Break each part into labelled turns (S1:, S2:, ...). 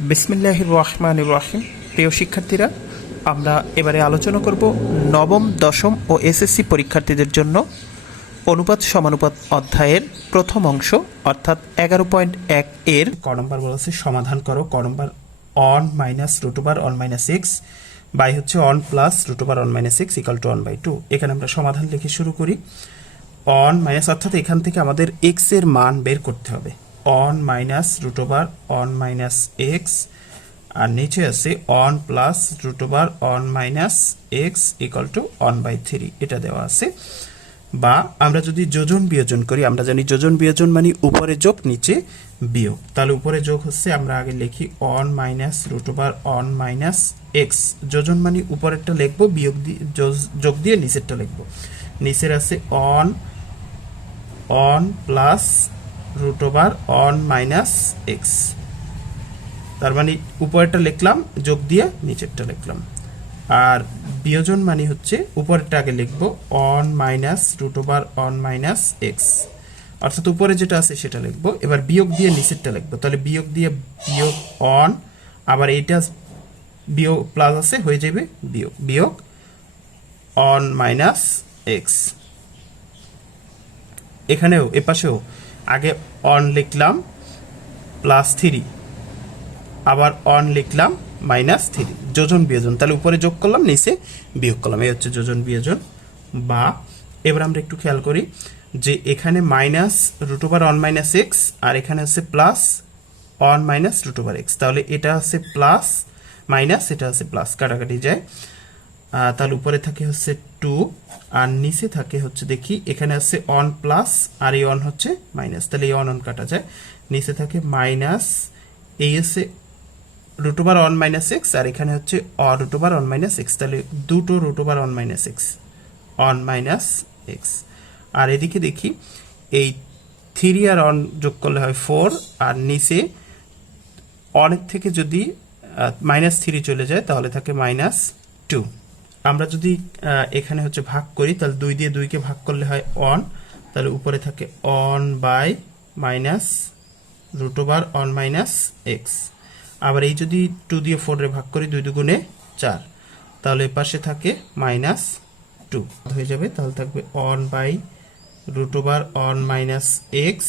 S1: বিসমিল্লাহ রহমান রহিম। প্রিয় শিক্ষার্থীরা, আমরা এবারে আলোচনা করব নবম, দশম ও এসএসসি পরীক্ষার্থীদের জন্য অনুপাত সমানুপাত অধ্যায়ের প্রথম অংশ, অর্থাৎ এগারো পয়েন্ট এক এর
S2: ক নম্বর বলা হচ্ছে সমাধান করো, ক নম্বর on minus root over on minus six by হচ্ছে on plus root over on minus six equal to on by two এখানে আমরা সমাধান লিখে শুরু করি। অন মাইনাস অর্থাৎ এখান থেকে আমাদের এক্সের মান বের করতে হবে। One minus root over one minus x আর নিচে আছে one plus root over one minus x equal to one by three এটা দেওয়া আছে। বা আমরা যদি যোজন বিয়োজন করি, আমরা জানি যোজন বিয়োজন মানে উপরে যোগ, নিচে বিয়োগ। তাহলে উপরে যোগ হচ্ছে, আমরা আগে লিখি one minus root over one minus x যোজন মানে উপরেরটা লিখব, বিয়োগ দিয়ে যোগ দিয়ে নিচেরটা লিখব। নিচের আছে one one plus root over one minus x তার মানে উপরেরটা লিখলাম, যোগ দিয়ে নিচেরটা লিখলাম। আর বিয়োজন মানে হচ্ছে উপরেরটা আগে লিখব one minus root over one minus x অর্থাৎ উপরে যেটা আছে সেটা লিখব, এবার বিয়োগ দিয়ে নিচেরটা লিখব। তাহলে বিয়োগ দিয়ে বিয়োগ অন আবার এইটা বিয়োগ প্লাস আছে, হয়ে যাবে বিয়োগ। বিয়োগ অন মাইনাস এক্স এখানেও, এপাশেও আগে অন লিখলাম প্লাস থ্রি আবার অন লিখলাম মাইনাস থ্রি যোজন বিয়োজন। তাহলে উপরে যোগ করলাম, নিচে বিয়োগ করলাম। এই হচ্ছে যোজন বিয়োজন বা এবার আমরা একটু খেয়াল করি যে এখানে minus root over one minus x আর এখানে হচ্ছে plus one minus root over x তাহলে এটা হচ্ছে প্লাস মাইনাস এটা হচ্ছে প্লাস কাটাকাটি যায়। তাহলে উপরে থাকে হচ্ছে টু আর নিচে থাকে হচ্ছে দেখি, এখানে আছে অন প্লাস আর এই অন হচ্ছে মাইনাস তাহলে এই অন অন কাটা যায়। নিচে থাকে মাইনাস এই হচ্ছে root over one minus x আর এখানে হচ্ছে অ root over one minus x তাহলে দুটো root over one minus x one minus x আর এদিকে দেখি, এই থ্রি আর অন যোগ করলে হয় ফোর আর নিচে অনেক থেকে যদি মাইনাস থ্রি চলে যায়, তাহলে থাকে মাইনাস টু আমরা যদি এখানে হচ্ছে ভাগ করি, তাহলে দুই দিয়ে দুইকে ভাগ করলে হয় অন তাহলে উপরে থাকে one by minus root over one minus x আবার এই যদি টু দিয়ে ফোরে ভাগ করি, দুই দুগুণে চার, তাহলে পাশে থাকে মাইনাস টু হয়ে যাবে, তাহলে থাকবে one by root over one minus x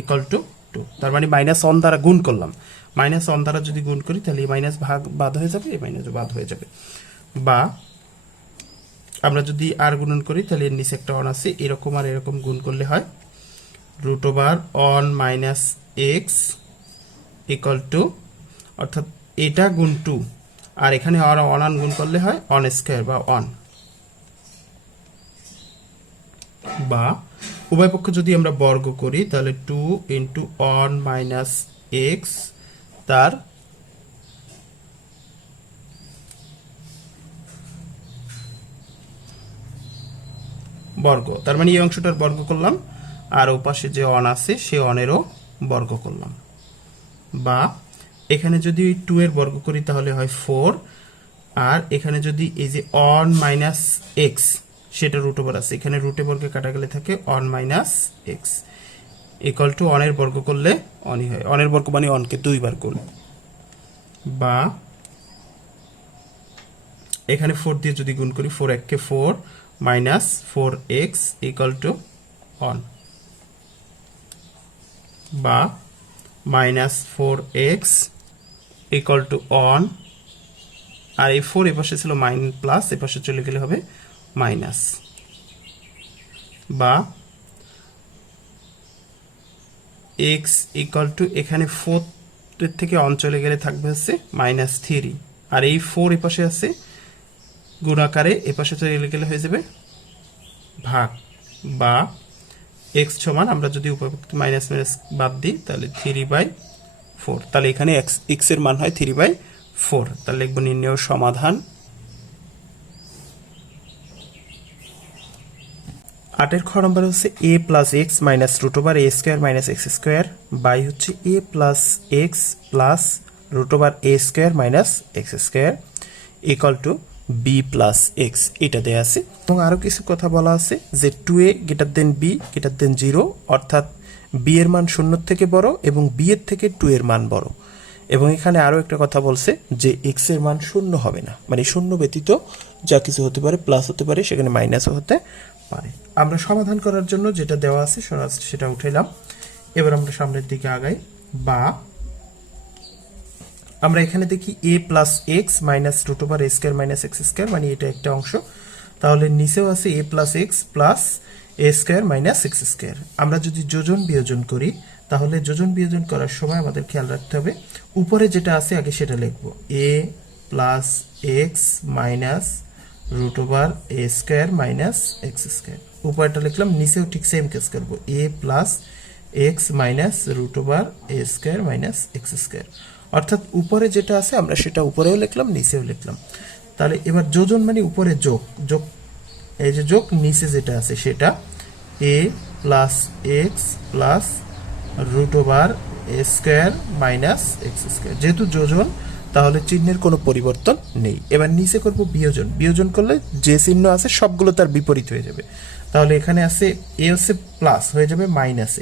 S2: equal to two তার মানে মাইনাস অন দ্বারা গুণ করলাম। মাইনাস অন দ্বারা যদি গুণ করি, তাহলে এই মাইনাস ভাগ বাদ হয়ে যাবে, এই মাইনাস বাদ হয়ে যাবে। বা আমরা যদি আর গুণন করি, তাহলে এর নিচে একটা অন আছে। এরকম আর এরকম গুণ করলে হয় root over one minus x equal to অর্থাৎ এটা গুণ টু আর এখানে আর অন অন গুণ করলে হয় অন স্কোয়ার বা অন বা উভয় পক্ষ যদি আমরা বর্গ করি, তাহলে two into one minus x তার বর্গ। তার মানে এই অংশটার বর্গ করলাম, আর ওপাশে যে অন আছে, সে অনেরও বর্গ করলাম। বা এখানে যদি টু এর বর্গ করি, তাহলে হয় ফোর আর এখানে যদি এই যে অন মাইনাস এক্স সেটা রুট ওভার আছে। এখানে রুটে বর্গে কাটা গেলে থাকে one minus x equal to অনের বর্গ করলে অনই হয়। অনের বর্গ মানে অনকে দুইবার করলে বা এখানে ফোর দিয়ে যদি গুণ করি ফোর এককে four minus four x equal to one বা minus four x equal to one আর এই ফোর এপাশে ছিল মাইন প্লাস এপাশে চলে গেলে হবে মাইনাস বা এক্স ইকাল টু এখানে ফোরের থেকে অন চলে গেলে থাকবে হচ্ছে মাইনাস থ্রি আর এই ফোর এপাশে আছে গুণাকারে এপাশে চলে গেলে হয়ে যাবে ভাগ বা এক্স সমান, আমরা যদি উপভোক্ত মাইনাস মাইনাস বাদ দিই, তাহলে থ্রি বাই ফোর তাহলে এখানে এক্স এক্সের মান হয় থ্রি বাই ফোর তাহলে লিখব নির্ণয় সমাধান। আটের খ নম্বর হচ্ছে a plus x minus root over a square minus x square by হচ্ছে a plus x plus root over a square minus x square equal to b plus x এটা দেয়া আছে। এবং আরও কিছু কথা বলা আছে যে two a greater than b greater than zero অর্থাৎ বি এর মান শূন্যর থেকে বড় এবং বি এর থেকে টু এর মান বড়।
S1: এবং এখানে আরও একটা কথা বলছে যে এক্সের মান শূন্য হবে না। মানে শূন্য ব্যতীত যা কিছু হতে পারে প্লাস হতে পারে, সেখানে মাইনাসও হতে পারে। আমরা সমাধান করার জন্য যেটা দেওয়া আছে সেটা উঠাইলাম। এবার আমরা সামনের দিকে আগাই। বা আমরা এখানে দেখি a plus x minus root over square minus x square মানে এটা একটা অংশ। তাহলে নিচেও আছে a plus x plus a square minus x square আমরা যদি যোজন বিয়োজন করি, তাহলে যোজন বিয়োজন করার সময় আমাদের খেয়াল রাখতে হবে। উপরে যেটা আছে, আগে সেটা লিখব। A plus x minus root over a square minus x square উপরটা লিখলাম, নিচেও ঠিক সেম কেস করব। A plus x minus root over a square minus x square অর্থাৎ উপরে যেটা আছে, আমরা সেটা উপরেও লিখলাম, নিচেও লিখলাম। তাহলে এবার যোজন মানে উপরে যোগ। যোগ, এই যে যোগ, নিচে যেটা আছে সেটা a plus x plus root over square minus x square যেহেতু যোজন, তাহলে চিহ্নের কোনো পরিবর্তন নেই। এবার নিচে করব বিয়োজন। বিয়োজন করলে যে চিহ্ন আছে, সবগুলো তার বিপরীত হয়ে যাবে। তাহলে এখানে আছে এ হচ্ছে প্লাস হয়ে যাবে মাইনাস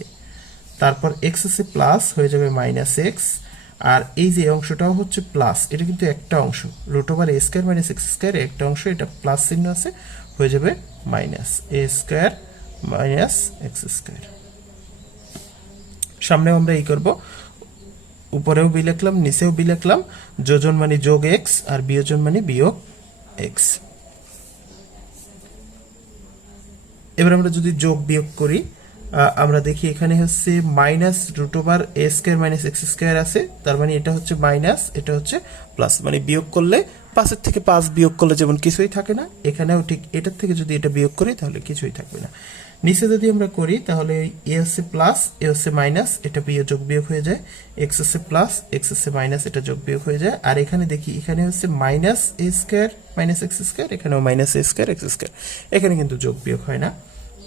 S1: তারপর এক্স আছে প্লাস হয়ে যাবে মাইনাস এক্স আর এই যে অংশটাও হচ্ছে প্লাস এটা কিন্তু একটা অংশ। Root over a square minus x square একটা অংশ, এটা প্লাস চিহ্ন আছে, হয়ে যাবে minus a square minus x square সামনেও আমরা এই করব, উপরেও বি লিখলাম, নিচেও বি লিখলাম, যোজন মানে যোগ এক্স আর বিয়োজন মানে বিয়োগ এক্স এবার আমরা যদি যোগ বিয়োগ করি আমরা দেখি এখানে হচ্ছে minus root over a square minus x square আছে। তার মানে এটা হচ্ছে মাইনাস এটা হচ্ছে প্লাস মানে বিয়োগ করলে পাঁচের থেকে পাঁচ বিয়োগ করলে যেমন কিছুই থাকে না, এখানেও ঠিক এটার থেকে যদি এটা বিয়োগ করি তাহলে কিছুই থাকবে না। নিচে যদি আমরা করি তাহলে এ হচ্ছে প্লাস এ হচ্ছে মাইনাস এটা বিয়োগ যোগ বিয়োগ হয়ে যায়। এক্স হচ্ছে প্লাস এক্স হচ্ছে মাইনাস এটা যোগ বিয়োগ হয়ে যায়। আর এখানে দেখি, এখানে হচ্ছে minus a square minus x square এখানেও minus a square x square এখানে কিন্তু যোগ বিয়োগ হয় না।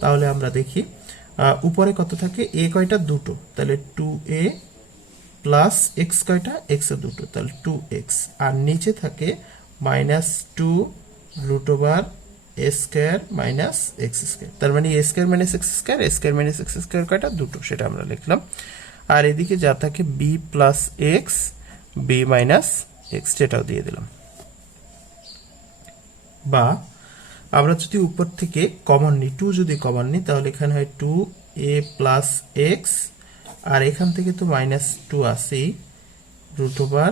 S1: তাহলে আমরা দেখি উপরে কত থাকে? এ কয়টা? দুটো। তাহলে টু এ প্লাস এক্স কয়টা? এক্স এ দুটো। তাহলে টু এক্স আর নিচে থাকে minus two root over a square minus x square তার মানে a square minus x square a square minus x square কয়টা? দুটো, সেটা আমরা লিখলাম। আর এদিকে যা থাকে b plus x b minus x যেটাও দিয়ে দিলাম। বা আমরা যদি উপর থেকে কমন নিই টু যদি কমন নিই, তাহলে এখানে হয় টু এ প্লাস এক্স আর এখান থেকে তো মাইনাস টু আসেই root over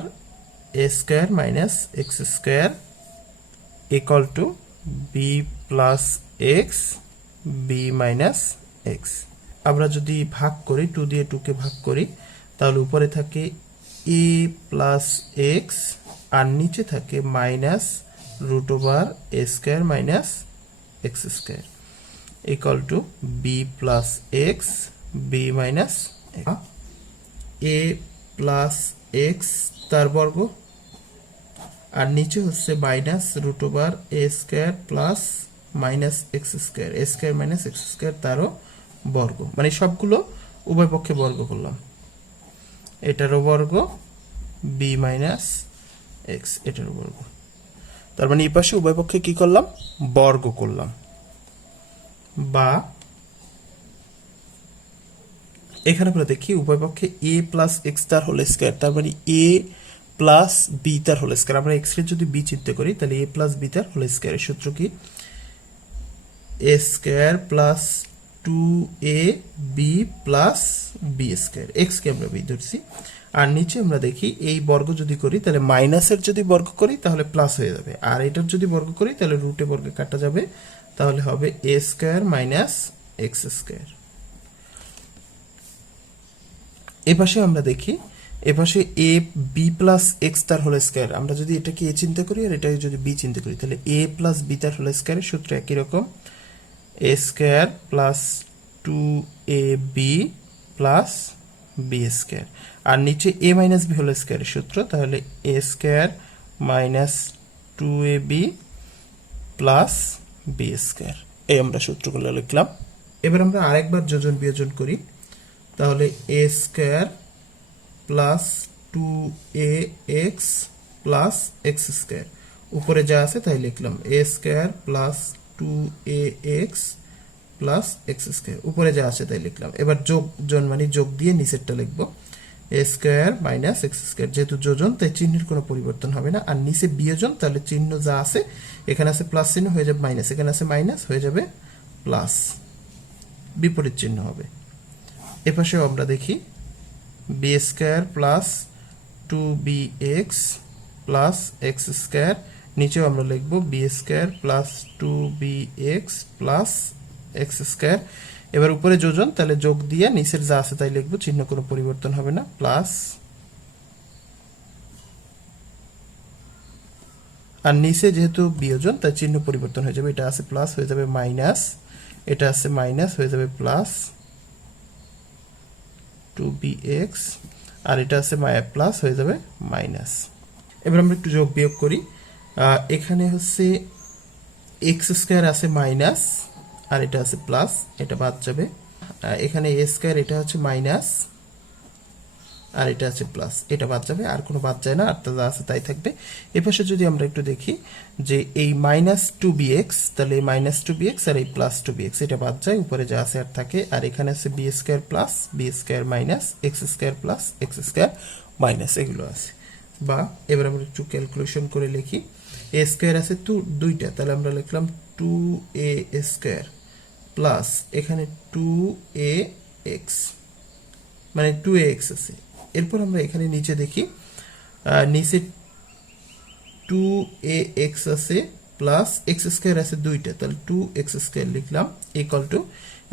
S1: a square minus x square equal to b plus x b minus x আমরা যদি ভাগ করি টু দিয়ে টুকে ভাগ করি, তাহলে উপরে থাকে এ প্লাস এক্স আর নিচে থাকে minus root over a square minus x square equal to b plus x b minus a plus x তার বর্গ। আর নিচে হচ্ছে minus root over a square plus minus x square a square minus x square তারও বর্গ। মানে সবগুলো উভয় পক্ষে বর্গ করলাম। এটারও বর্গ বি মাইনাস এক্স এটারও বর্গ। তার মানে এই পাশে উভয় পক্ষে কি করলাম? বর্গ করলাম। বা এখানে আমরা দেখি উভয় পক্ষে এ প্লাস এক্স তার হোল স্কোয়ার তার মানে এ প্লাস বি তার হোল স্কোয়ার আমরা এক্সের যদি বি চিন্তা করি, তাহলে এ প্লাস বি তার হোল স্কোয়ারের সূত্র কি? A square plus two a b plus b square x কে আমরা বি ধরছি। আর নিচে আমরা দেখি এই বর্গ যদি করি, তাহলে মাইনাসের যদি বর্গ করি, তাহলে প্লাস হয়ে যাবে। আর এটার যদি বর্গ করি, তাহলে রুটে বর্গে কাটা যাবে। তাহলে হবে a square minus x square এপাশে আমরা দেখি এপাশে এ বি প্লাস এক্স তার হোল স্কোয়ার আমরা যদি এটাকে এ চিন্তা করি আর এটাকে যদি বি চিন্তা করি, তাহলে এ প্লাস বি তার হোল স্কোয়ারের সূত্র একই রকম। A square plus two a b plus b square আর নিচে এ মাইনাস বি হোল স্কোয়ারের সূত্র, তাহলে a square minus two a b plus b square এই আমরা সূত্রগুলো লিখলাম। এবার আমরা আরেকবার যোজন বিয়োজন করি। তাহলে a square plus two a x plus x square উপরে যা আছে তাই লিখলাম। A square plus two a x plus x square উপরে যা আছে তাই লিখলাম। এবার যোগ জন মানে যোগ দিয়ে নিচেরটা লিখব।
S2: A square minus x square যেহেতু যোজন, তাই চিহ্নের কোনো পরিবর্তন হবে না। আর নিচে বিয়োজন, তাহলে চিহ্ন যা আছে, এখানে আছে প্লাস চিহ্ন, হয়ে যাবে মাইনাস এখানে আছে মাইনাস হয়ে যাবে প্লাস বিপরীত চিহ্ন হবে। এপাশেও আমরা দেখি b square plus two b x plus x square নিচেও আমরা লিখব b square plus two b x plus x square এবার উপরে যোজন, তাহলে যোগ দিয়ে নিচের যা আছে তাই লিখব, চিহ্ন কোনো পরিবর্তন হবে না প্লাস আর নিচে যেহেতু বিয়োজন, তাই চিহ্ন পরিবর্তন হয়ে যাবে, এটা আছে প্লাস হয়ে যাবে মাইনাস এটা আছে মাইনাস হয়ে যাবে প্লাস টু বি এক্স আর এটা আছে প্লাস হয়ে যাবে মাইনাস এবার আমরা একটু যোগ বিয়োগ করি। এখানে হচ্ছে এক্স স্কোয়ার আছে মাইনাস আর এটা আছে প্লাস এটা বাদ যাবে। এখানে এ স্কোয়ার এটা হচ্ছে মাইনাস আর এটা আছে প্লাস এটা বাদ যাবে, আর কোনো বাদ যায় না, আর তা যা আছে তাই থাকবে। এপাশে যদি আমরা একটু দেখি যে এই মাইনাস টু বি এক্স তাহলে এই মাইনাস টু বি এক্স আর এই প্লাস টু বি এক্স এটা বাদ যায়, উপরে যা আছে আর থাকে। আর এখানে আছে b square plus b square minus x square plus x square minus এগুলো আছে। বা এবার আমরা একটু ক্যালকুলেশন করে লিখি। এ স্কোয়ার আছে টু দুইটা, তাহলে আমরা লিখলাম টু এ স্কোয়ার প্লাস এখানে টু এ এক্স মানে টু এ এক্স আছে। এরপর আমরা এখানে নিচে দেখি নিচে টু এ এক্স আছে প্লাস এক্স স্কোয়ার আছে দুইটা। তাহলে টু এক্স স্কোয়ার লিখলাম ইকাল টু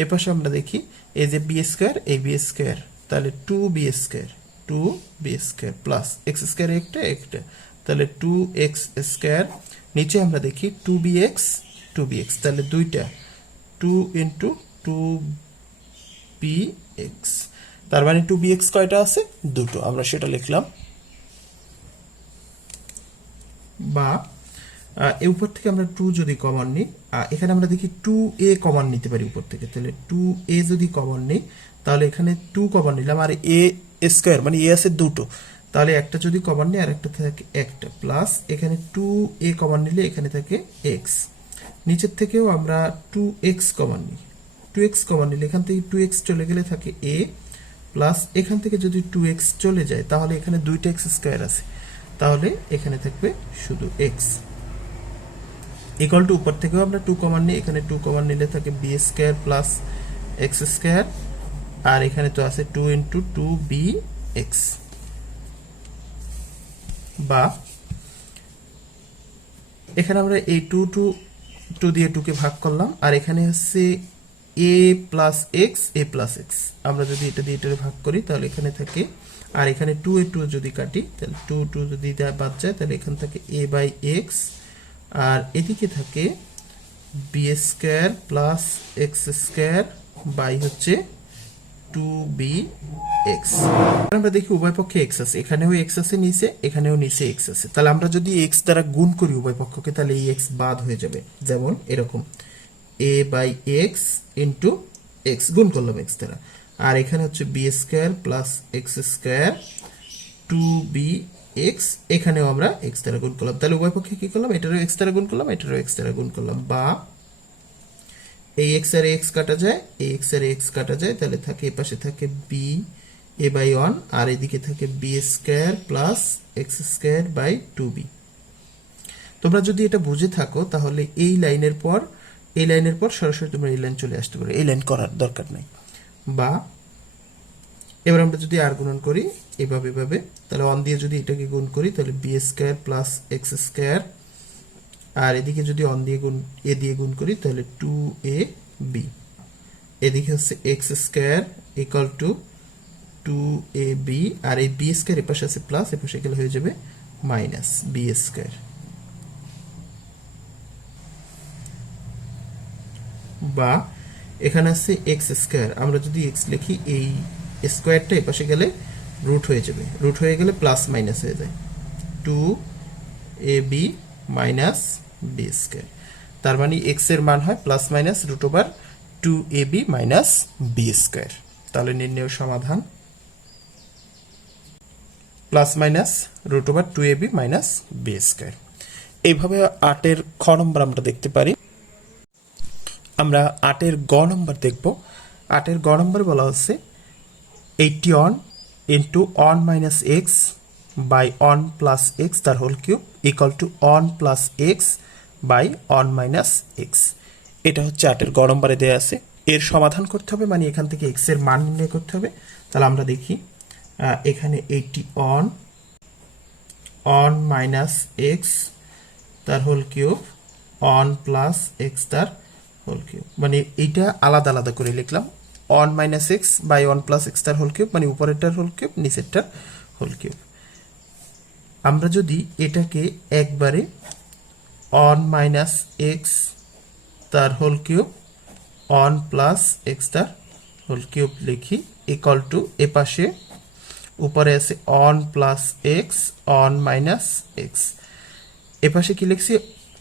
S2: এপাশে আমরা দেখি এই যে বি স্কোয়ার এই বি স্কোয়ার তাহলে two b square two b square plus x square একটা একটা। তাহলে টু এক্স স্কোয়ার নিচে আমরা দেখি two b x two b x তাহলে দুইটা two into two b x তার মানে টু বি এক্স কয়টা আছে? দুটো। আমরা সেটা লিখলাম। বা এর উপর থেকে আমরা টু যদি কমন নিই এখানে আমরা দেখি টু এ কমন নিতে পারি উপর থেকে। তাহলে টু এ যদি কমন নিই, তাহলে এখানে টু কমন নিলাম। আর এ স্কোয়ার মানে এ আছে দুটো। তাহলে একটা যদি কমন নিই আর একটা থাকে একটা। প্লাস এখানে টু এ কমন নিলে এখানে থাকে এক্স নিচের থেকেও আমরা টু এক্স কমান নিই। টু এক্স কমান নিলে এখান থেকে টু এক্স চলে গেলে থাকে এ প্লাস এখান থেকে যদি টু এক্স চলে যায়, তাহলে এখানে দুইটা এক্স স্কোয়ার আছে। তাহলে এখানে থাকবে শুধু এক্স ইকুয়াল টু উপর থেকেও আমরা টু কমান নিই। এখানে টু কমান নিলে থাকে b square plus x square আর এখানে তো আছে two into two b x বা, এখানে আমরা এই টু টু টু দিয়ে টুকে ভাগ করলাম, আর এখানে হচ্ছে a plus x a plus x আমরা যদি এটা দিয়ে এটা ভাগ করি, তাহলে এখানে থাকে, আর এখানে টু এ টু যদি কাটি, তাহলে টু টু যদি বাদ যায়, তাহলে এখানে থাকে এ বাই এক্স আর এদিকে থাকে b square plus x square by হচ্ছে টু বি এক্স আমরা দেখি উভয় পক্ষে এক্স আছে। এখানেও এক্স আছে নিচে, এখানেও নিচে এক্স আছে। তাহলে আমরা যদি এক্স দ্বারা গুণ করি উভয় পক্ষকে, তাহলে এই এক্স বাদ হয়ে যাবে। যেমন এরকম। A by x into x গুণ করলাম এক্স দ্বারা। আর এখানে হচ্ছে b square plus x square two b x এখানেও আমরা এক্স দ্বারা গুণ করলাম। তাহলে উভয় পক্ষে কি করলাম? এটারও এক্স দ্বারা গুণ করলাম, এটারও এক্স দ্বারা গুণ করলাম। বা এই এক্স আর এক্স কাটা যায় এই এক্স আর এক্স কাটা যায়, তাহলে থাকে এ পাশে থাকে বি এ বাই ওয়ান আর এদিকে থাকে b square plus x square by two b তোমরা যদি এটা বুঝে থাকো, তাহলে এই লাইনের পর, এই লাইনের পর সরাসরি তোমরা এই লাইন চলে আসতে পারো, এই লাইন করার দরকার নাই। বা, এবার আমরা যদি আর গুণন করি, এভাবে এভাবে, তাহলে ওয়ান দিয়ে যদি এটাকে গুণ করি, তাহলে b square plus x square আর এদিকে যদি অন দিয়ে গুণ এ দিয়ে গুণ করি, তাহলে টু এ বি এদিকে হচ্ছে x square equal to two a b আর এই বি স্কোয়ার এপাশে আছে প্লাস এপাশে গেলে হয়ে যাবে মাইনাস বি স্কোয়ার বা এখানে আছে এক্স স্কোয়ার আমরা যদি এক্স লিখি, এই স্কোয়ারটা এপাশে গেলে রুট হয়ে যাবে। রুট হয়ে গেলে প্লাস মাইনাস হয়ে যায়। Two a b minus b square তার মানে এক্সের মান হয় plus minus root over two a b minus b square তাহলে নির্ণয় সমাধান। Plus minus root over two a b minus b square এইভাবে আটের খ নম্বর আমরা দেখতে পারি। আমরা আটের গ নম্বর দেখব। আটের গ নম্বর বলা হচ্ছে eighty one into one minus x by one plus x তার whole cube equal to one plus x by one minus x. এটা হচ্ছে আটের গরম বারে দেওয়া আছে। এর সমাধান করতে হবে মানে এখান থেকে এক্সের মান নির্ণয় করতে হবে। তাহলে আমরা দেখি এখানে eighty one one minus x তার whole cube one plus x তার হোল কিউব। মানে এইটা আলাদা আলাদা করে লিখলাম। One minus x by one plus x তার হোল কিউব মানে উপরেরটার হোল কিউব, নিচেরটার হোল কিউব। আমরা যদি এটাকে একবারে অন মাইনাস এক্স তার whole cube one plus x তার হোল কিউব লিখি ইকাল টু এ পাশে, উপরে আছে one plus x one minus x এ পাশে কি লিখছি?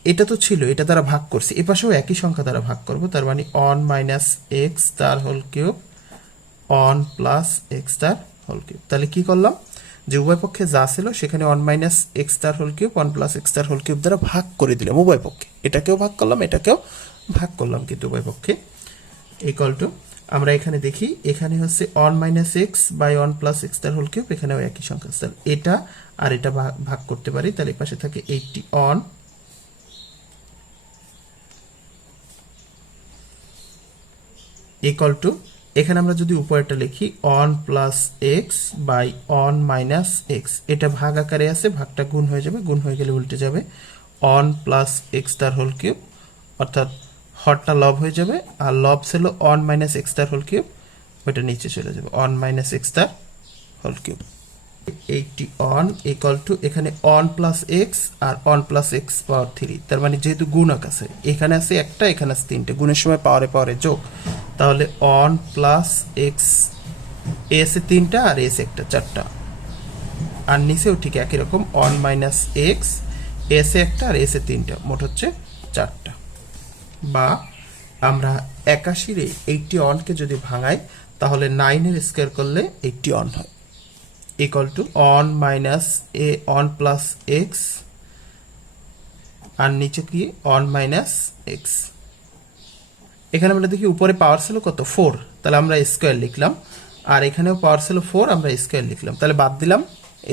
S2: এটা তো ছিল, এটা দ্বারা ভাগ করছি। এ পাশেও একই সংখ্যা দ্বারা ভাগ করব, তার মানে অন মাইনাস এক্স তার whole cube one plus x তার হোল কিউব তাহলে কি করলাম? যে উভয় পক্ষে যা ছিল সেখানে ওয়ান মাইনাস এক্স তার whole cube one plus x তার হোল কিউব দ্বারা ভাগ করে দিলাম উভয় পক্ষে। এটাকেও ভাগ করলাম, এটাকেও ভাগ করলাম কিন্তু উভয় পক্ষে। ইকুয়াল টু আমরা এখানে দেখি, এখানে হচ্ছে one minus x by one plus x তার হোল কিউব এখানেও একই সংখ্যা তাহলে এটা আর এটা ভাগ- করতে পারি, তাহলে পাশে থাকে এইটটি অন ইকুয়াল টু এখানে আমরা যদি উপরেরটা লিখি one plus x by one minus x এটা ভাগ আকারে আছে, ভাগটা গুণ হয়ে যাবে, গুণ হয়ে গেলে উল্টে যাবে। অন প্লাস এক্স তার হোল কিউব অর্থাৎ হরটা লব হয়ে যাবে, আর লব ছিল অন মাইনাস এক্স তার হোল কিউব ওইটা নিচে চলে যাবে অন মাইনাস এক্স তার whole cube eighty one equal to এখানে অন প্লাস এক্স আর one plus x power three তার মানে যেহেতু গুণক আছে, এখানে আছে একটা, এখানে আছে তিনটে। গুণের সময় পাওয়ারে পাওয়ারে যোগ। তাহলে অন প্লাস এক্স এস তিনটা আর এস একটা, চারটা। আর নিচেও ঠিক একই রকম অন মাইনাস এক্স এস একটা আর এস তিনটা। মোট হচ্ছে চারটা। বা আমরা একাশির এইটটি অনকে যদি ভাঙাই, তাহলে নাইনের স্কোয়ার করলে এইটটি অন হয়। Equal to one minus a one plus x আর নিচে কি? অন মাইনাস এক্স এখানে আমরা দেখি উপরে পাওয়ার ছিল কত? ফোর তাহলে আমরা স্কোয়ার লিখলাম। আর এখানেও পাওয়ার ছিল ফোর আমরা স্কোয়ার লিখলাম। তাহলে বাদ দিলাম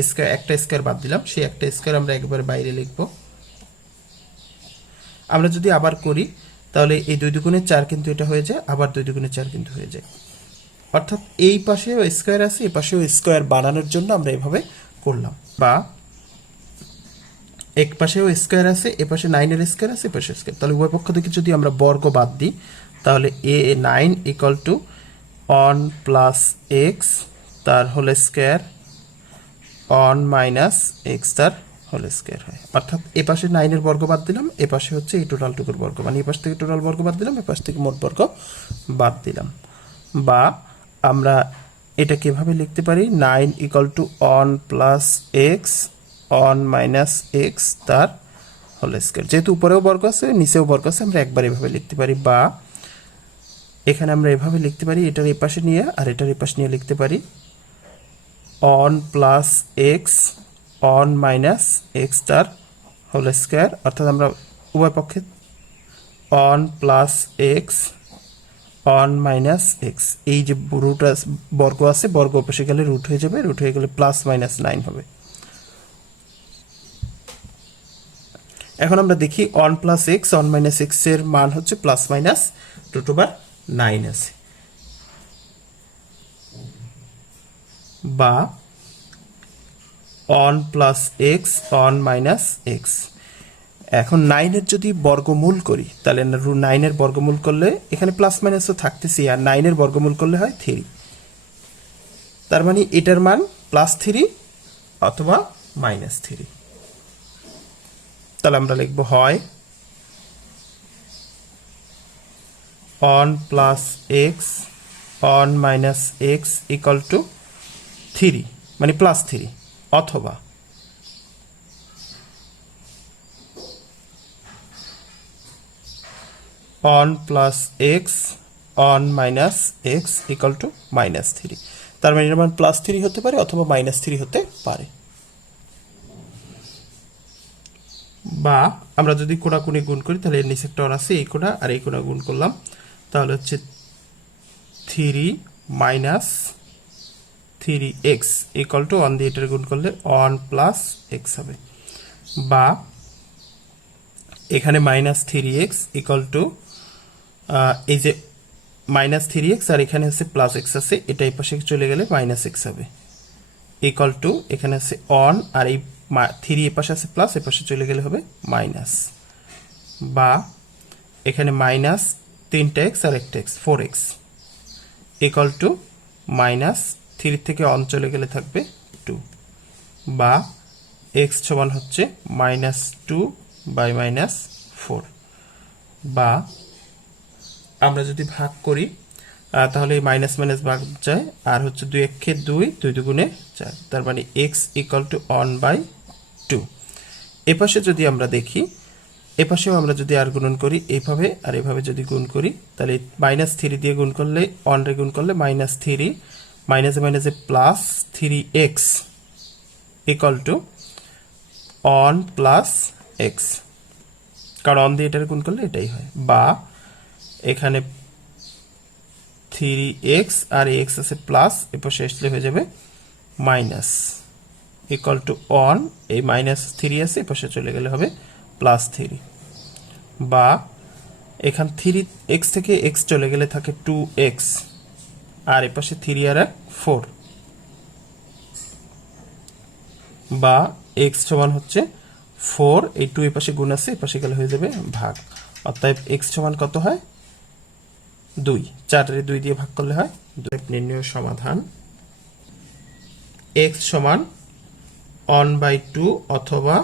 S2: স্কোয়ার একটা স্কোয়ার বাদ দিলাম। সেই একটা স্কোয়ার আমরা একবারে বাইরে লিখব। আমরা যদি আবার করি, তাহলে এই দুই দুগুণে চার কিন্তু এটা হয়ে যায়, আবার দুই দুগুণে চার কিন্তু হয়ে যায়। অর্থাৎ এই পাশেও স্কোয়ার আছে এই পাশেও স্কোয়ার বানানোর জন্য আমরা এভাবে করলাম। বা এক পাশেও স্কোয়ার আছে, এ পাশে নাইনের স্কোয়ার আছে, এ পাশে স্কোয়ার। তাহলে উভয় পক্ষ থেকে যদি আমরা বর্গ বাদ দিই, তাহলে এ nine equal to one plus x তার whole square one minus x তার হোল স্কোয়ার হয়। অর্থাৎ এ পাশে নাইনের বর্গ বাদ দিলাম, এ পাশে হচ্ছে এই টোটাল টুকুর বর্গ। মানে এ পাশ থেকে টোটাল বর্গ বাদ দিলাম, এ পাশ থেকে মোট বর্গ বাদ দিলাম। বা আমরা এটা কীভাবে লিখতে পারি? Nine equal to one plus x, one minus x তার হোল স্কোয়ার। যেহেতু উপরেও বর্গ আছে, নিচেও বর্গ আছে, আমরা একবার এভাবে লিখতে পারি বা এখানে আমরা এভাবে লিখতে পারি, এটার এই পাশে নিয়ে আর এটার এই পাশে নিয়ে লিখতে পারি। One plus x, one minus x তার হোল স্কোয়ার, অর্থাৎ আমরা উভয় পক্ষে, one plus x one minus x এই যে রুট বর্গ আছে, বর্গ পাশে গেলে রুট হয়ে যাবে রুট হয়ে গেলে প্লাস মাইনাস নাইন হবে। এখন আমরা দেখি one plus x one minus এক্সের মান হচ্ছে প্লাস মাইনাস টু টু বার নাইন আছে। বা one plus x one minus x এখন নাইনের যদি বর্গমূল করি, তাহলে রু নাইনের বর্গমূল করলে এখানে প্লাস মাইনাস তো থাকতেছি, আর নাইনের বর্গমূল করলে হয় থ্রি তার মানে এটার মান প্লাস থ্রি অথবা মাইনাস থ্রি তাহলে আমরা লিখব হয় one plus x one minus x equal to three মানে প্লাস থ্রি অথবা one plus x one minus x equal to minus three তার মানে মান প্লাস থ্রি হতে পারে অথবা মাইনাস থ্রি হতে পারে। বা আমরা যদি কোনাকুনি গুণ করি, তাহলে এর নিচে একটা অন আছে, এই কোনা আর এই কোনা গুণ করলাম। তাহলে হচ্ছে three minus three x equal to one দিয়ে এটার গুণ করলে ওয়ান প্লাস এক্স হবে। বা এখানে minus three x equal to এই যে মাইনাস থ্রি এক্স আর এখানে হচ্ছে প্লাস এক্স আছে, এটা এই পাশে চলে গেলে মাইনাস এক্স হবে। ইকাল টু এখানে আছে অন আর এই থ্রি এ পাশে আছে প্লাস এ পাশে চলে গেলে হবে মাইনাস বা এখানে মাইনাস তিনটা এক্স আর একটা x four x equal to minus three থেকে অন চলে গেলে থাকবে টু বা এক্স সমান হচ্ছে minus two by minus four বা আমরা যদি ভাগ করি তাহলে মাইনাস মাইনাস ভাগ যায়, আর হচ্ছে দুই একে দুই দুই দুগুণে চার। তার মানে x equal to one by two এপাশে যদি আমরা দেখি এপাশেও আমরা যদি আর গুণন করি এইভাবে আর এভাবে যদি গুণ করি, তাহলে মাইনাস থ্রি দিয়ে গুণ করলে রে গুণ করলে মাইনাস থ্রি মাইনাসে মাইনাসে plus three x equal to one plus x কারণ অন দিয়ে এটার গুণ করলে এটাই হয়। বা এখানে থ্রি এক্স আর এক্স আছে প্লাস এরপর শেষলে হয়ে যাবে মাইনাস ইকাল টু অন এই মাইনাস থ্রি আছে এপাশে চলে গেলে হবে প্লাস থ্রি বা এখান থ্রি এক্স থেকে এক্স চলে গেলে থাকে টু এক্স আর এপাশে থ্রি আর এক ফোর বা এক্স সমান হচ্ছে ফোর এই টু এপাশে গুণ আছে এপাশে গেলে হয়ে যাবে ভাগ। অর্থাৎ এক্স সমান কত হয়? দুই। চারে দুই দিয়ে ভাগ করলে হয় নির্ণয় সমাধান। এক্স সমান ওয়ান বাই টু অথবা